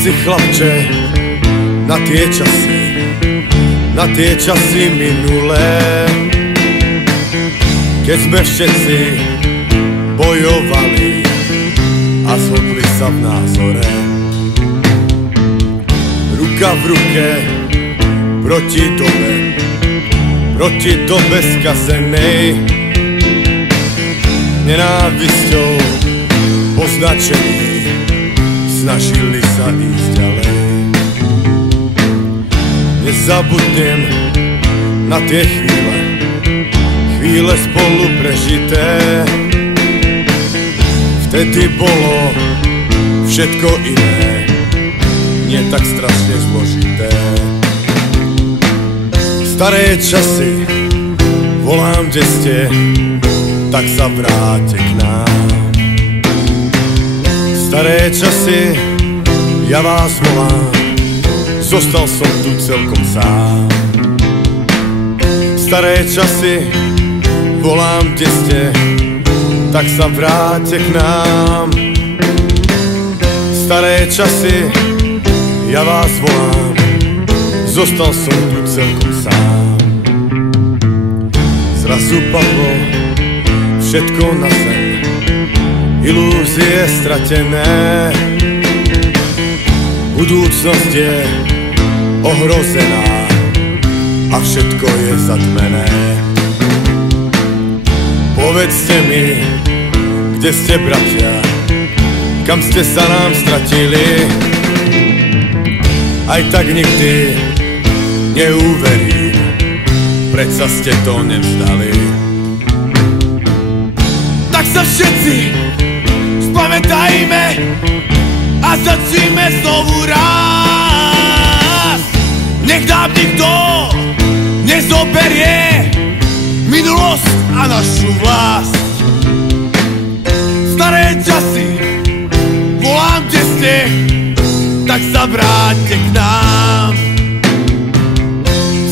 si, chlapče, na tie časy minulé, keď sme všetci bojovali a zhodli sa v názore. Ruka v ruke proti dobe skazenej, nenávisťou poznačení, snažili sa ísť ďalej. Nezabudnem na tie chvíle spolu prežité, vtedy bolo všetko iné, nie tak strašne zložité. Staré časy, volám, kde ste, tak sa vráťte k nám. Staré časy, ja vás volám, zostal som tu celkom sám. Staré časy, volám, kde ste, tak sa vráťte k nám. Staré časy, ja vás volám, zostal som tu celkom sám. Zrazu padlo všetko na zem, ilúzie stratené, budúcnosť je ohrozená a všetko je zatmené. Povedzte mi, kde ste, bratia, kam ste sa nám stratili, aj tak nikdy neuverím, predsa ste to nevzdali. Tak sa všetci spamätajme a začnime znovu raz. Nech nám nikto nezoberie minulosť a našu vlast. Staré časy, volám, kde ste, tak sa vráťte k nám.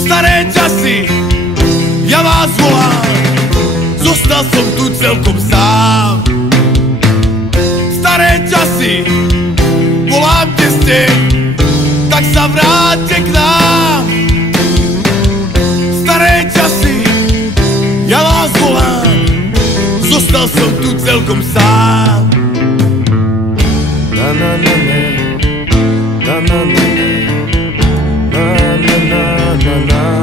Staré časy, ja vás volám, zostal som tu celkom sám. Staré časy, volám, kde ste, tak sa vráťte k nám. Staré časy, ja vás volám, zostal som tu celkom sám. Na na na na, na na na na, na na na na,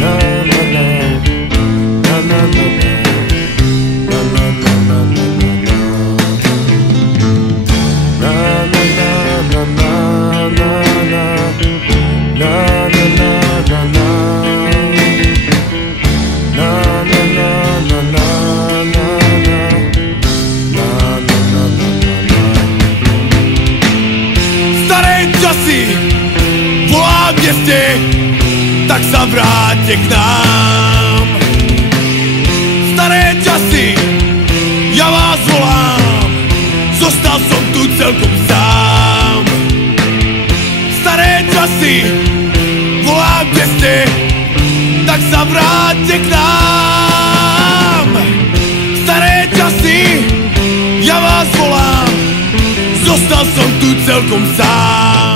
na na na, na na na na. Volám, kde ste, tak sa vráťte k nám. Staré časy, ja vás volám, zostal som tu celkom sám. Staré časy, volám, kde ste, tak sa vráťte k nám. Staré časy, ja vás volám, zostal som tu celkom sám.